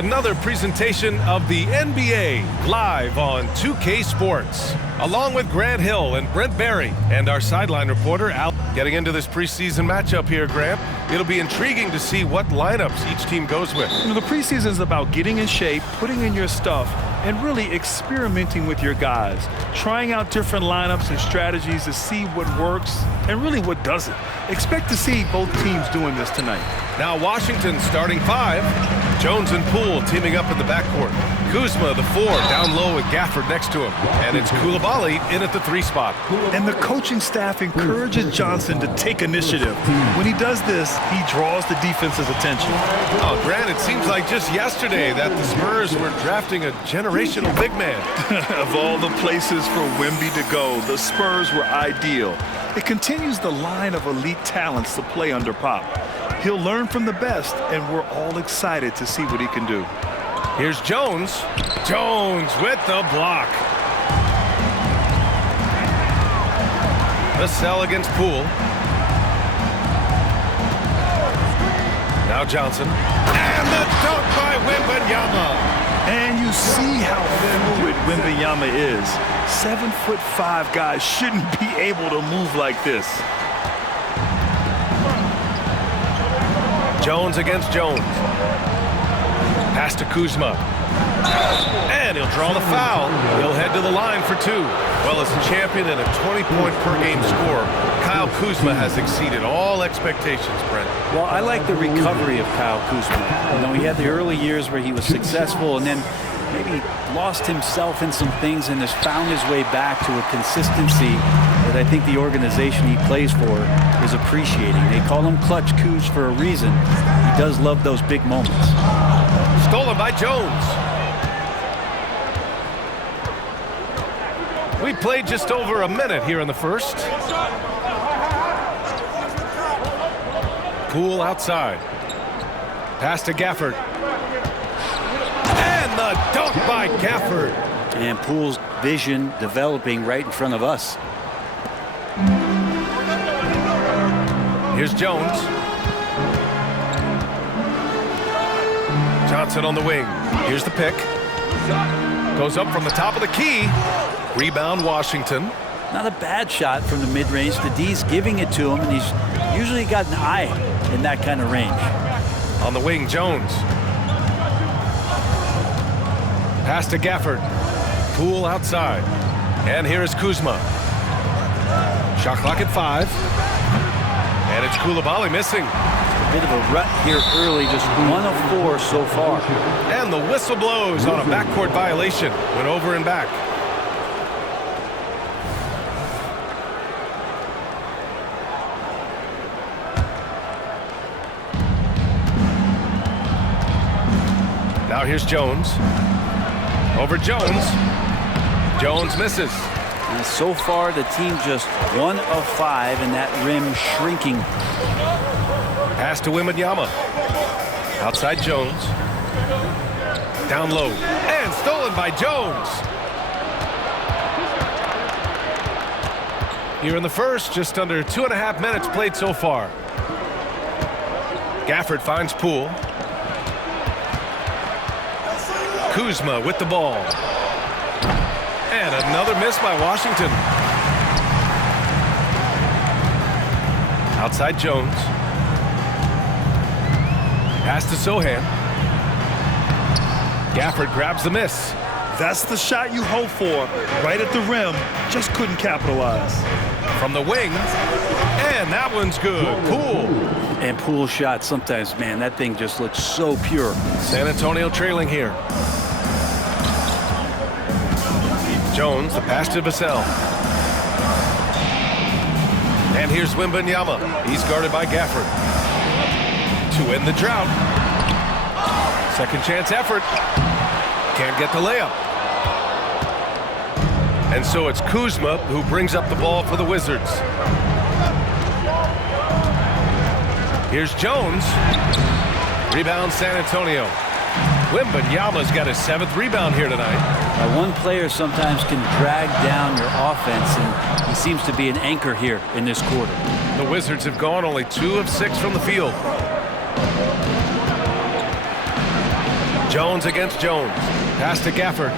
another presentation of the NBA live on 2K Sports. Along with Grant Hill and Brent Barry and our sideline reporter, Al. Getting into this preseason matchup here, Grant, it'll be intriguing to see what lineups each team goes with. You know, the preseason is about getting in shape, putting in your stuff, and really experimenting with your guys, trying out different lineups and strategies to see what works and really what doesn't. Expect to see both teams doing this tonight. Now Washington starting five. Jones and Poole teaming up in the backcourt. Kuzma, the 4, down low with Gafford next to him. And it's Coulibaly in at the 3 spot. And the coaching staff encourages Johnson to take initiative. When he does this, he draws the defense's attention. Oh, Grant, it seems like just yesterday that the Spurs were drafting a generational big man. Of all the places for Wemby to go, the Spurs were ideal. It continues the line of elite talents to play under Pop. He'll learn from the best, and we're all excited to see what he can do. Here's Jones. Jones with the block. The sell against Poole. Now Johnson. And the dunk by Wembanyama. And you see how fluid Wembanyama is. 7'5" guys shouldn't be able to move like this. Jones against Jones. Pass to Kuzma. And he'll draw the foul. He'll head to the line for 2. Well, as a champion and a 20-point-per-game scorer, Kyle Kuzma has exceeded all expectations, Brent. Well, I like the recovery of Kyle Kuzma. You know, he had the early years where he was successful and then maybe lost himself in some things and has found his way back to a consistency that I think the organization he plays for is appreciating. They call him Clutch Kuz for a reason. He does love those big moments. Stolen by Jones. We played just over a minute here in the first. Poole outside. Pass to Gafford. And the dunk by Gafford. And Poole's vision developing right in front of us. Here's Jones. Johnson on the wing. Here's the pick. Goes up from the top of the key. Rebound Washington. Not a bad shot from the mid-range. The D's giving it to him, and he's usually got an eye in that kind of range. On the wing, Jones. Pass to Gafford. Poole outside. And here is Kuzma. Shot clock at 5. And it's Coulibaly missing. A bit of a rut here early, just 1 of 4 so far. And the whistle blows on a backcourt violation. Went over and back. Now here's Jones. Over Jones. Jones misses. And so far, the team just 1 of 5, and that rim shrinking. Pass to Wembanyama. Outside Jones. Down low. And stolen by Jones. Here in the first, just under 2.5 minutes played so far. Gafford finds Poole. Kuzma with the ball. And another miss by Washington. Outside Jones. Pass to Sohan. Gafford grabs the miss. That's the shot you hope for. Right at the rim. Just couldn't capitalize. From the wing. And that one's good. Poole. And Poole shot sometimes, man, that thing just looks so pure. San Antonio trailing here. Jones, the pass to Vassell. And here's Wembanyama. He's guarded by Gafford. To end the drought. Second chance effort. Can't get the layup. And so it's Kuzma who brings up the ball for the Wizards. Here's Jones. Rebound San Antonio. Wembanyama's got his 7th rebound here tonight. One player sometimes can drag down your offense, and he seems to be an anchor here in this quarter. The Wizards have gone only 2 of 6 from the field. Jones against Jones. Pass to Gafford.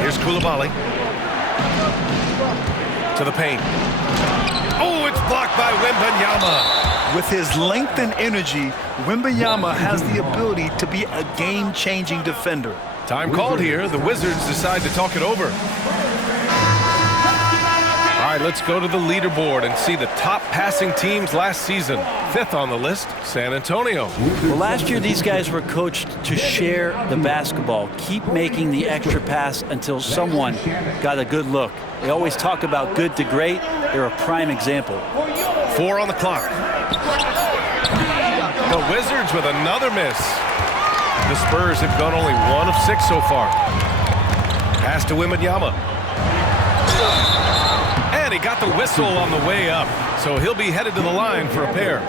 Here's Koulibaly. To the paint. Oh, it's blocked by Wembanyama. With his length and energy, Wembanyama has the ability to be a game-changing defender. Time called here. The Wizards decide to talk it over. All right, let's go to the leaderboard and see the top passing teams last season. 5th on the list, San Antonio. Well, last year these guys were coached to share the basketball, keep making the extra pass until someone got a good look. They always talk about good to great. They're a prime example. 4 on the clock. The Wizards with another miss. The Spurs have gone only 1 of 6 so far. Pass to Wembanyama. And he got the whistle on the way up, so he'll be headed to the line for a pair.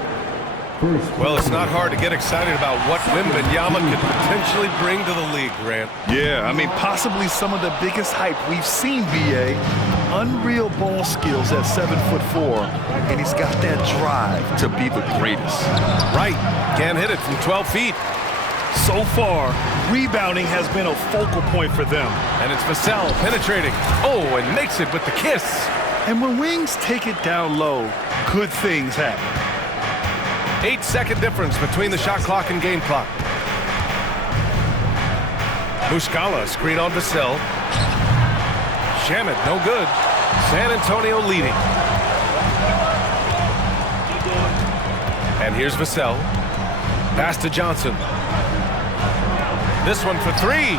Well, it's not hard to get excited about what Wembanyama could potentially bring to the league, Grant. Yeah, I mean, possibly some of the biggest hype we've seen, B.A. Unreal ball skills at 7'4", and he's got that drive to be the greatest. Right. Can't hit it from 12 feet. So far, rebounding has been a focal point for them. And it's Vassell penetrating. Oh, and makes it with the kiss. And when wings take it down low, good things happen. 8-second difference between the shot clock and game clock. Muscala, screen on Vassell. Shamet, no good. San Antonio leading. And here's Vassell. Pass to Johnson. This one for 3.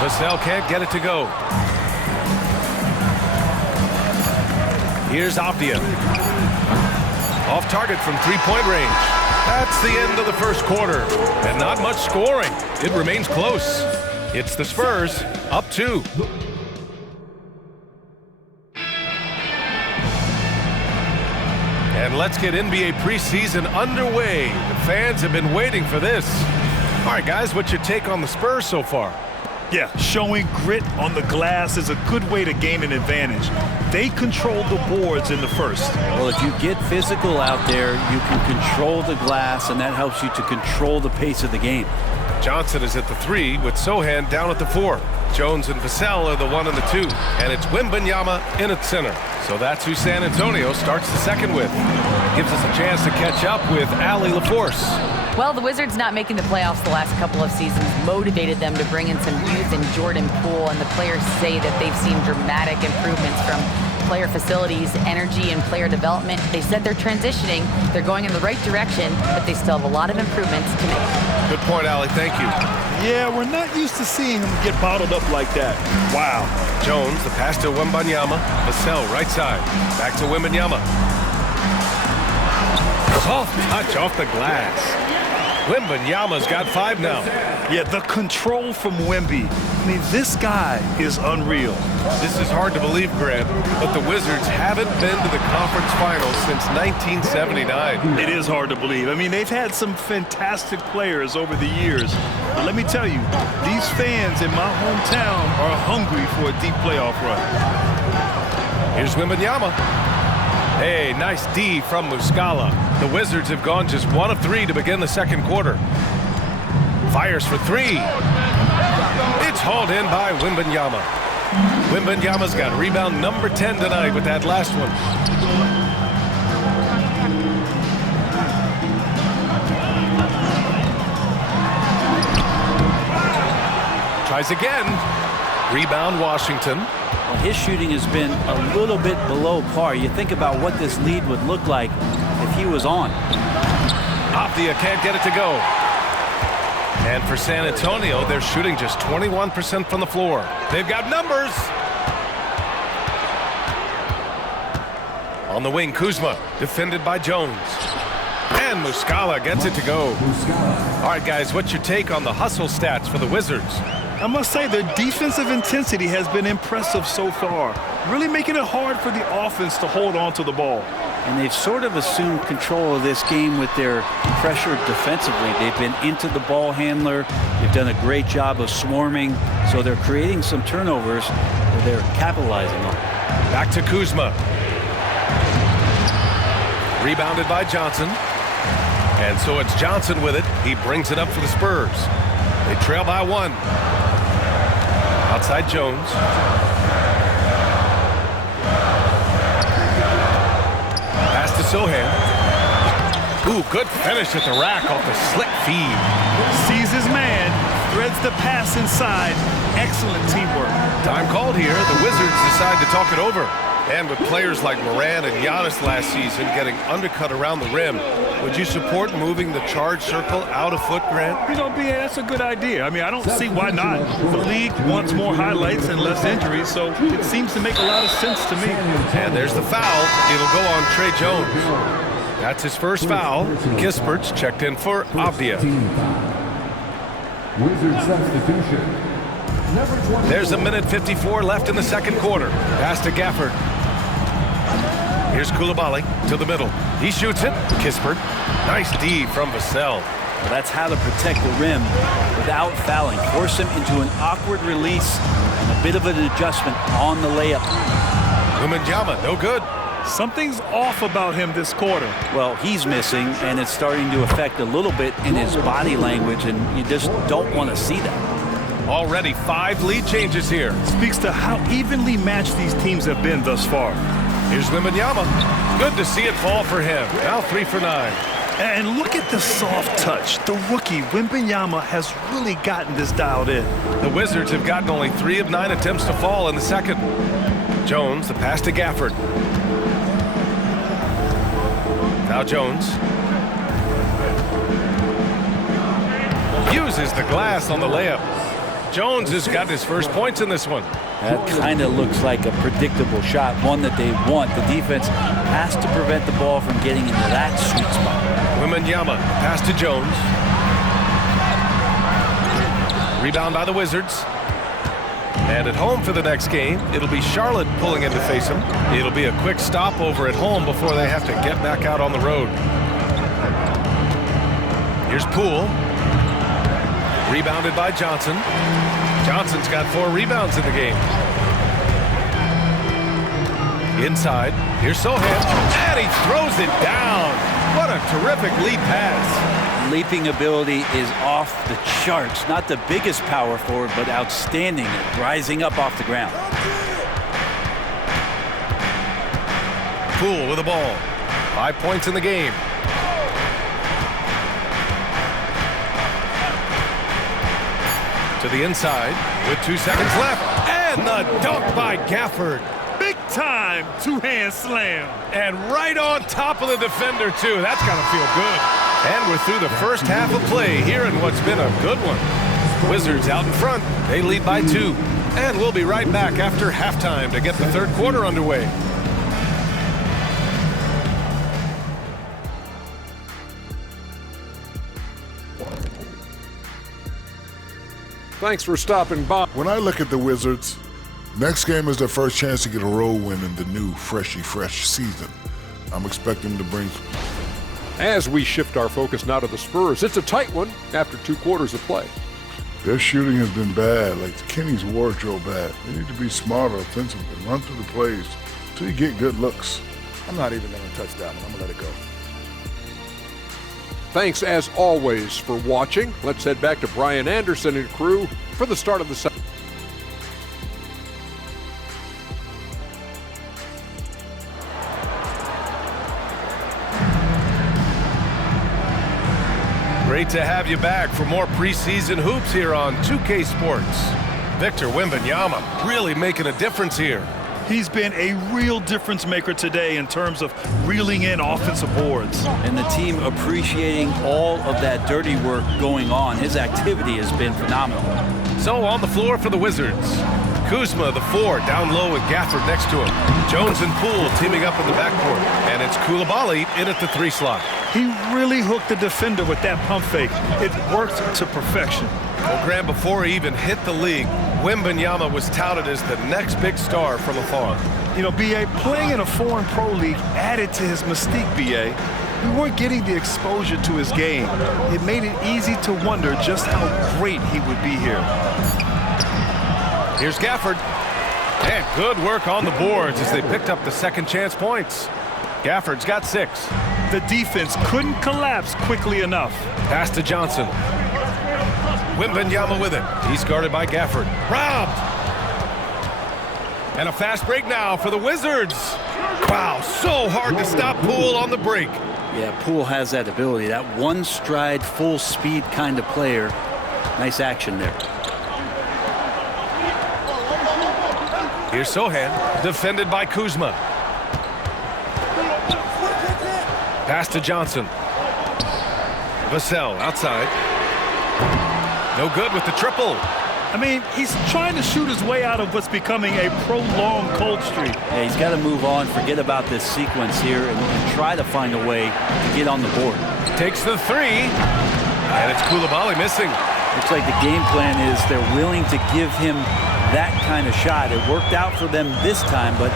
Vassell can't get it to go. Here's Avdia. Off target from 3-point range. That's the end of the first quarter. And not much scoring. It remains close. It's the Spurs, up 2. And let's get NBA preseason underway. The fans have been waiting for this. All right, guys, what's your take on the Spurs so far? Yeah, showing grit on the glass is a good way to gain an advantage. They control the boards in the first. Well, if you get physical out there, you can control the glass, and that helps you to control the pace of the game. Johnson is at the 3 with Sohan down at the 4. Jones and Vassell are the 1 and the 2. And it's Wembanyama in at center. So that's who San Antonio starts the second with. Gives us a chance to catch up with Allie LaForce. Well, the Wizards not making the playoffs the last couple of seasons motivated them to bring in some youth in Jordan Poole, and the players say that they've seen dramatic improvements from player facilities, energy, and player development. They said they're transitioning, they're going in the right direction, but they still have a lot of improvements to make. Good point, Allie. Thank you. Yeah, we're not used to seeing him get bottled up like that. Wow. Jones, the pass to Wembanyama. Vassell, right side. Back to Wembanyama. Soft touch off the glass. Wembanyama's got 5 now. Yeah, the control from Wemby. I mean, this guy is unreal. This is hard to believe, Grant, but the Wizards haven't been to the conference finals since 1979. It is hard to believe. I mean, they've had some fantastic players over the years. But let me tell you, these fans in my hometown are hungry for a deep playoff run. Here's Wembanyama. Hey, nice D from Muscala. The Wizards have gone just 1 of 3 to begin the second quarter. Fires for 3. It's hauled in by Wembanyama. Wembanyama's got rebound number 10 tonight with that last one. Tries again. Rebound Washington. Well, his shooting has been a little bit below par. You think about what this lead would look like if he was on. Avdia can't get it to go. And for San Antonio, they're shooting just 21% from the floor. They've got numbers. On the wing, Kuzma, defended by Jones. And Muscala gets it to go. All right, guys, what's your take on the hustle stats for the Wizards? I must say their defensive intensity has been impressive so far, really making it hard for the offense to hold on to the ball. And they've sort of assumed control of this game with their pressure defensively. They've been into the ball handler. They've done a great job of swarming, so they're creating some turnovers that they're capitalizing on. Back to Kuzma. Rebounded by Johnson. And so it's Johnson with it. He brings it up for the Spurs. They trail by 1. Outside Jones. Pass to Sohan. Ooh, good finish at the rack off the slick feed. Sees his man, threads the pass inside. Excellent teamwork. Time called here. The Wizards decide to talk it over. And with players like Morant and Giannis last season getting undercut around the rim, would you support moving the charge circle out a foot, Grant? You know, B.A., that's a good idea. I mean, I don't see why not. The league wants more highlights and less injuries, so it seems to make a lot of sense to me. And there's the foul. It'll go on Trey Jones. That's his first foul. Kispert's checked in for Avdia. Wizard substitution. There's 1:54 left in the second quarter. Pass to Gafford. Here's Coulibaly to the middle. He shoots it. Kispert. Nice D from Vassell. Well, that's how to protect the rim without fouling. Force him into an awkward release and a bit of an adjustment on the layup. Wembanyama, no good. Something's off about him this quarter. Well, he's missing, and it's starting to affect a little bit in his body language, and you just don't want to see that. Already 5 lead changes here. Speaks to how evenly matched these teams have been thus far. Here's Wembanyama. Good to see it fall for him. Now 3 for 9. And look at the soft touch. The rookie, Wembanyama, has really gotten this dialed in. The Wizards have gotten only 3 of 9 attempts to fall in the second. Jones, the pass to Gafford. Now Jones. Uses the glass on the layup. Jones has got his first points in this one. That kind of looks like a predictable shot, one that they want. The defense has to prevent the ball from getting into that sweet spot. Wembanyama, pass to Jones. Rebound by the Wizards. And at home for the next game, it'll be Charlotte pulling in to face them. It'll be a quick stopover at home before they have to get back out on the road. Here's Poole. Rebounded by Johnson. Johnson's got 4 rebounds in the game. Inside. Here's Sohan. And he throws it down. What a terrific lead pass. Leaping ability is off the charts. Not the biggest power forward, but outstanding at rising up off the ground. Poole with the ball. 5 points in the game. To the inside with 2 seconds left. And the dunk by Gafford. Big time two-hand slam. And right on top of the defender, too. That's got to feel good. And we're through the first half of play here in what's been a good one. Wizards out in front. They lead by 2. And we'll be right back after halftime to get the third quarter underway. Thanks for stopping by. When I look at the Wizards, next game is their first chance to get a road win in the new fresh season. I'm expecting them to bring. As we shift our focus now to the Spurs, it's a tight one after 2 quarters of play. Their shooting has been bad, like Kenny's wardrobe bad. They need to be smarter offensively, run through the plays until you get good looks. I'm not even going to touch that one. I'm going to let it go. Thanks, as always, for watching. Let's head back to Brian Anderson and crew for the start of the second. Great to have you back for more preseason hoops here on 2K Sports. Victor Wembanyama really making a difference here. He's been a real difference maker today in terms of reeling in offensive boards. And the team appreciating all of that dirty work going on. His activity has been phenomenal. So on the floor for the Wizards, Kuzma, the 4, down low with Gafford next to him. Jones and Poole teaming up in the backcourt. And it's Coulibaly in at the 3 slot. He really hooked the defender with that pump fake. It worked to perfection. Well, Graham, before he even hit the league, Wembanyama was touted as the next big star from afar. You know, B.A., playing in a foreign pro league added to his mystique, B.A. We weren't getting the exposure to his game. It made it easy to wonder just how great he would be here. Here's Gafford. And good work on the boards as they picked up the second chance points. Gafford's got 6. The defense couldn't collapse quickly enough. Pass to Johnson. Wembanyama with it. He's guarded by Gafford. Robbed! And a fast break now for the Wizards. Wow, so hard to stop Poole on the break. Yeah, Poole has that ability. That one stride, full speed kind of player. Nice action there. Here's Sohan, defended by Kuzma. Pass to Johnson. Vassell outside. No good with the triple. I mean, he's trying to shoot his way out of what's becoming a prolonged cold streak. Yeah, he's got to move on, forget about this sequence here, and try to find a way to get on the board. Takes the three. And it's Coulibaly missing. Looks like the game plan is they're willing to give him that kind of shot. It worked out for them this time, but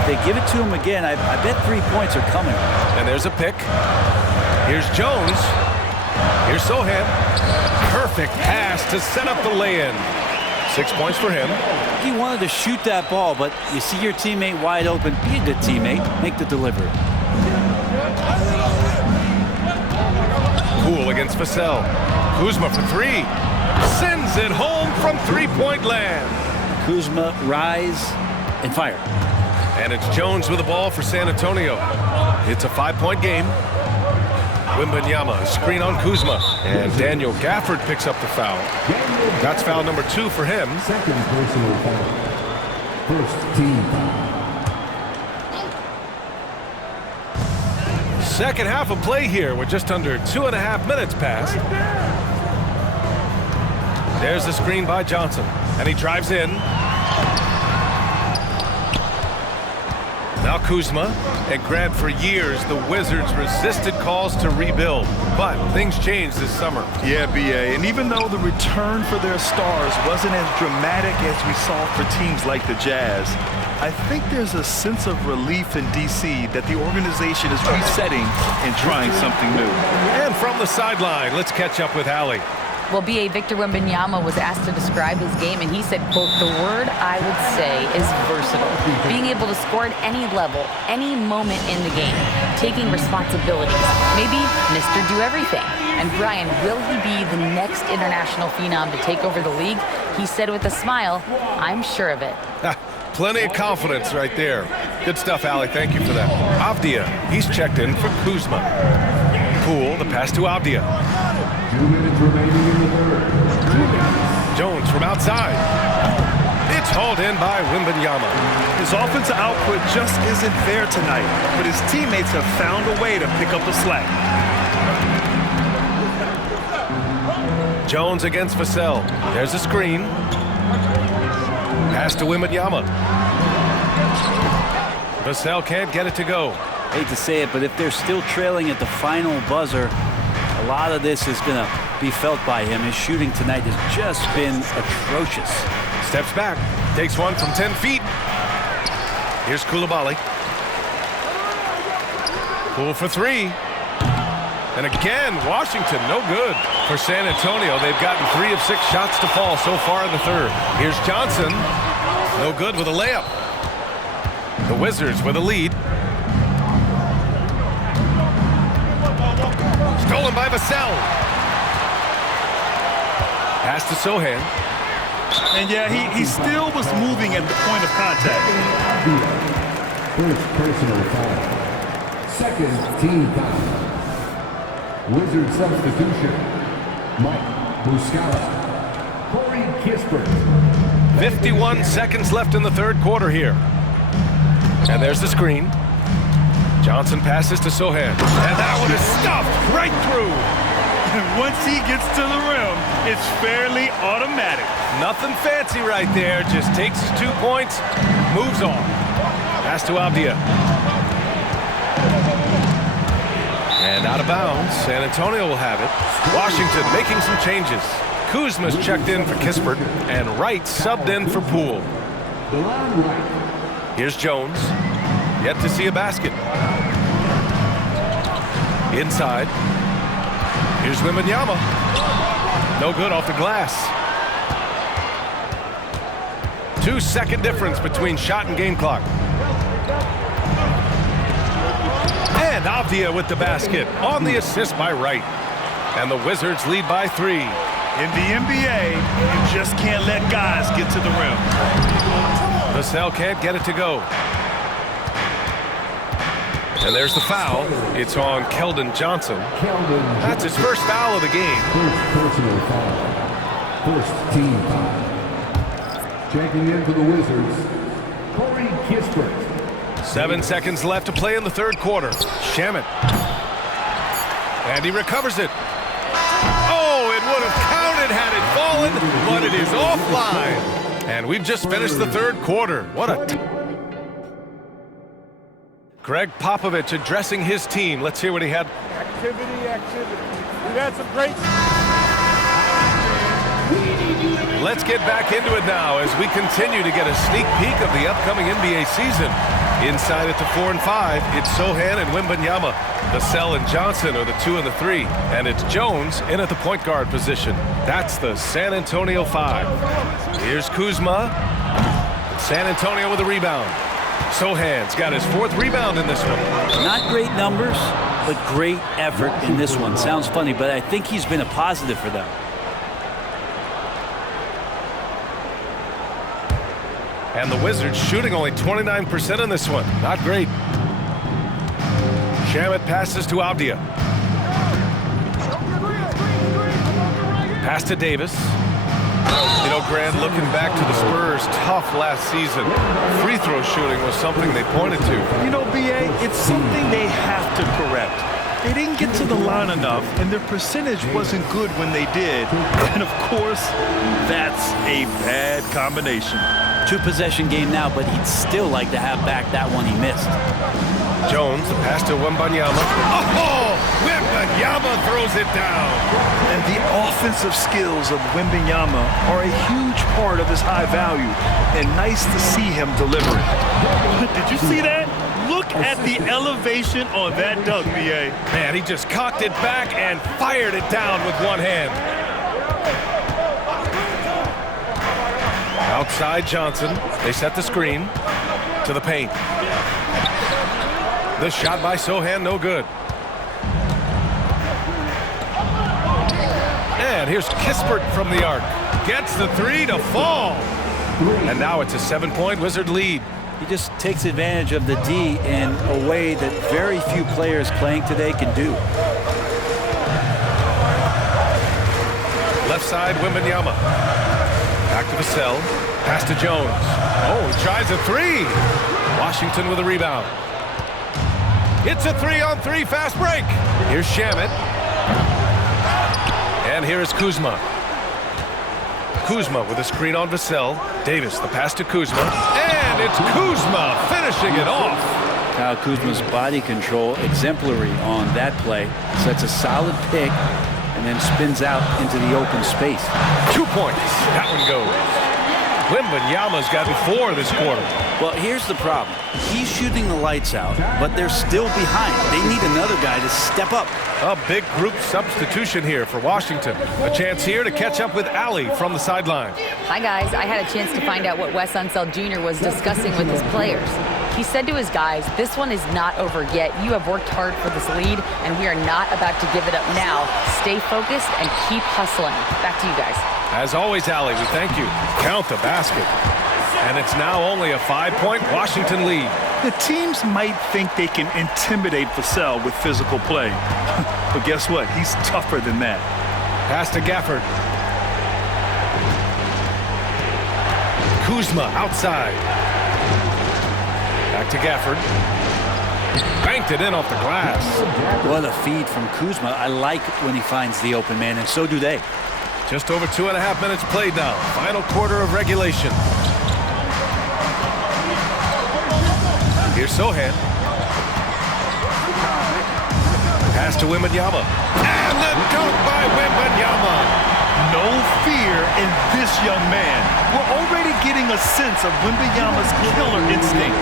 if they give it to him again, I bet 3 points are coming. And there's a pick. Here's Jones. Here's Sohan. Perfect pass to set up the lay-in. 6 points for him. He wanted to shoot that ball, but you see your teammate wide open. Be a good teammate. Make the delivery. Poole against Vassell. Kuzma for three. Sends it home from three-point land. Kuzma, rise, and fire. And it's Jones with the ball for San Antonio. It's a 5-point game. Wembanyama, screen on Kuzma. And Daniel Gafford picks up the foul. That's foul number 2 for him. Second personal foul. First team foul. Second half of play here with just under 2.5 minutes passed. There's the screen by Johnson. And he drives in. Now Kuzma. And Grant, for years, the Wizards resisted calls to rebuild. But things changed this summer. Yeah, B.A. And even though the return for their stars wasn't as dramatic as we saw for teams like the Jazz, I think there's a sense of relief in D.C. that the organization is resetting and trying something new. And from the sideline, let's catch up with Allie. Well, B.A. Victor Wembanyama was asked to describe his game, and he said, quote, "The word I would say is versatile. Being able to score at any level, any moment in the game, taking responsibilities, maybe Mr. Do Everything." And Brian, will he be the next international phenom to take over the league? He said with a smile, "I'm sure of it." Plenty of confidence right there. Good stuff, Allie. Thank you for that. Avdia, he's checked in for Kuzma. Poole, the pass to Avdia. 2 minutes remaining in the third. Jones from outside. It's hauled in by Wembanyama. His offensive output just isn't there tonight, but his teammates have found a way to pick up the slack. Jones against Vassell. There's a screen. Pass to Wembanyama. Vassell can't get it to go. Hate to say it, but if they're still trailing at the final buzzer, a lot of this is going to be felt by him. His shooting tonight has just been atrocious. Steps back. Takes one from 10 feet. Here's Coulibaly. Poole for three. And again, Washington, no good. For San Antonio, they've gotten 3 of 6 shots to fall so far in the third. Here's Johnson. No good with a layup. The Wizards with a lead. Stolen by Vassell. Pass to Sohan. And yeah, he still was moving at the point of contact. First personal foul. Second team foul. Wizard substitution. Mike Muscala. Corey Kispert. 51 seconds left in the third quarter here. And there's the screen. Johnson passes to Sohan. And that one is stuffed right through. And once he gets to the rim, it's fairly automatic. Nothing fancy right there. Just takes his 2 points, moves on. Pass to Avdia. And out of bounds. San Antonio will have it. Washington making some changes. Kuzma's checked in for Kispert, and Wright subbed in for Poole. Here's Jones. Yet to see a basket. Inside. Here's Wembanyama. No good off the glass. 2-second difference between shot and game clock. And Avdia with the basket on the assist by Wright. And the Wizards lead by 3. In the NBA, you just can't let guys get to the rim. Vassell can't get it to go. And there's the foul. It's on Keldon Johnson. That's his first foul of the game. First personal foul. First team foul. Checking in for the Wizards, Corey Kispert. 7 seconds left to play in the third quarter. Shamet. And he recovers it. Oh, it would have counted had it fallen, but it is offline. And we've just finished the third quarter. What a... Greg Popovich addressing his team. Let's hear what he had. Activity. We've had some great... Let's get back into it now as we continue to get a sneak peek of the upcoming NBA season. Inside at the 4 and 5, it's Sohan and Wembanyama. Vassell and Johnson are the 2 and the 3. And it's Jones in at the point guard position. That's the San Antonio 5. Here's Kuzma. San Antonio with a rebound. Sohan's got his 4th rebound in this one. Not great numbers, but great effort in this one. Sounds funny, but I think he's been a positive for them. And the Wizards shooting only 29% in this one. Not great. Shamet passes to Avdia. Pass to Davis. You know, Grant, looking back to the Spurs' tough last season, free throw shooting was something they pointed to. You know, B.A., it's something they have to correct. They didn't get to the line enough, and their percentage wasn't good when they did. And, of course, that's a bad combination. 2-possession game now, but he'd still like to have back that one he missed. Jones, the pass to Wembanyama. Oh! Wembanyama throws it down. And the offensive skills of Wembanyama are a huge part of his high value, and nice to see him deliver it. Did you see that? Look at the elevation on that dunk, B.A. Man, he just cocked it back and fired it down with one hand. Outside Johnson. They set the screen to the paint. The shot by Sohan, no good. And here's Kispert from the arc. Gets the 3 to fall. And now it's a 7-point Wizard lead. He just takes advantage of the D in a way that very few players playing today can do. Left side, Wembanyama. Back to Vassell. Pass to Jones. Oh, he tries a 3. Washington with a rebound. It's a 3-on-3 fast break. Here's Shamet. And here is Kuzma. Kuzma with a screen on Vassell. Davis, the pass to Kuzma. And it's Kuzma finishing it off. Kyle Kuzma's body control exemplary on that play. Sets a solid pick and then spins out into the open space. 2 points. That one goes. Wembanyama's gotten 4 this quarter. Well, here's the problem. He's shooting the lights out, but they're still behind. They need another guy to step up. A big group substitution here for Washington. A chance here to catch up with Allie from the sideline. Hi, guys. I had a chance to find out what Wes Unseld Jr. was discussing with his players. He said to his guys, this one is not over yet. You have worked hard for this lead, and we are not about to give it up now. Stay focused and keep hustling. Back to you guys. As always, Allie, we thank you. Count the basket. And it's now only a 5-point Washington lead. The teams might think they can intimidate Vassell with physical play. But guess what? He's tougher than that. Pass to Gafford. Kuzma outside. Back to Gafford. Banked it in off the glass. What a feed from Kuzma. I like when he finds the open man, and so do they. Just over 2.5 minutes played now. Final quarter of regulation. Here's Sohan. Pass to Wembanyama. And the dunk by Wembanyama. No fear in this young man. We're already getting a sense of Wembanyama's killer instinct.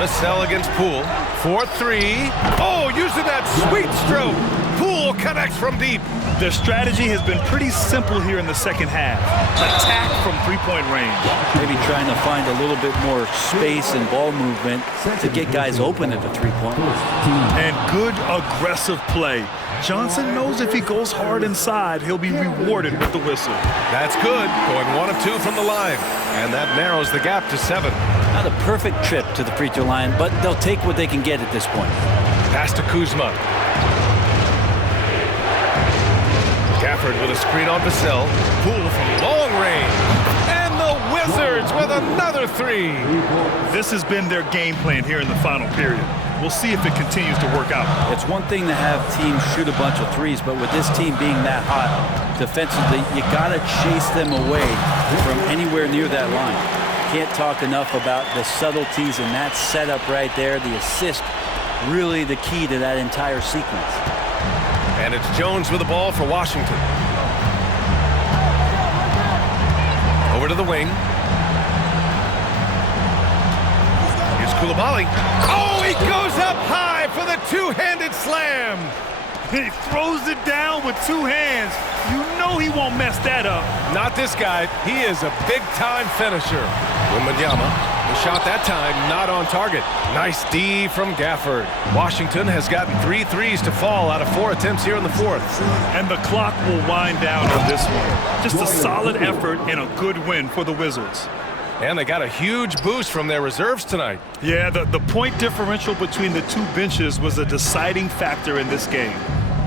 Vassell against Poole. 4-3. Oh, using that sweet stroke. Poole connects from deep. Their strategy has been pretty simple here in the second half. Attack from three-point range. Maybe trying to find a little bit more space and ball movement to get guys open at the three-point. And good aggressive play. Johnson knows if he goes hard inside, he'll be rewarded with the whistle. That's good, going 1 of 2 from the line. And that narrows the gap to 7. Not a perfect trip to the free throw line, but they'll take what they can get at this point. Pass to Kuzma. Gafford with a screen on Vassell. Poole from long range. And the Wizards with another 3. This has been their game plan here in the final period. We'll see if it continues to work out. It's one thing to have teams shoot a bunch of threes, but with this team being that hot defensively, you got to chase them away from anywhere near that line. Can't talk enough about the subtleties in that setup right there. The assist, really the key to that entire sequence. And it's Jones with the ball for Washington. Over to the wing. Here's Coulibaly. Oh, he goes up high for the two-handed slam. He throws it down with 2 hands. You know he won't mess that up. Not this guy. He is a big-time finisher. Wembanyama, the shot that time not on target. Nice D from Gafford. Washington has gotten 3 threes to fall out of 4 attempts here in the 4th. And the clock will wind down on this one. Just a solid effort and a good win for the Wizards. And they got a huge boost from their reserves tonight. Yeah, the point differential between the 2 benches was a deciding factor in this game.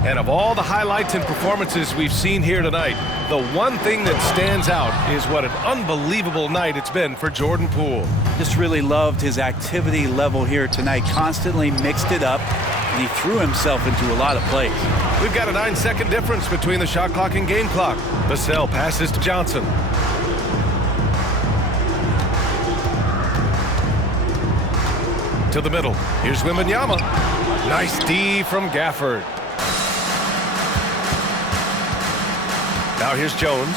And of all the highlights and performances we've seen here tonight, the one thing that stands out is what an unbelievable night it's been for Jordan Poole. Just really loved his activity level here tonight. Constantly mixed it up, and he threw himself into a lot of plays. We've got a 9-second difference between the shot clock and game clock. Vassell passes to Johnson. To the middle. Here's Wembanyama. Nice D from Gafford. Now here's Jones.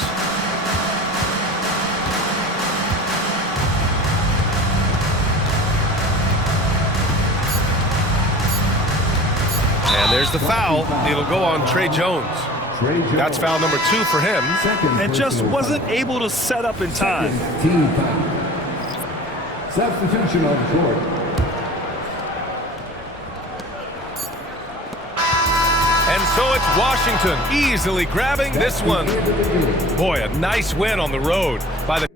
And there's the foul. It'll go on Trey Jones. That's foul number 2 for him. And just wasn't able to set up in time. Team foul. Substitution on the court. And so it's Washington easily grabbing this one. Boy, a nice win on the road by the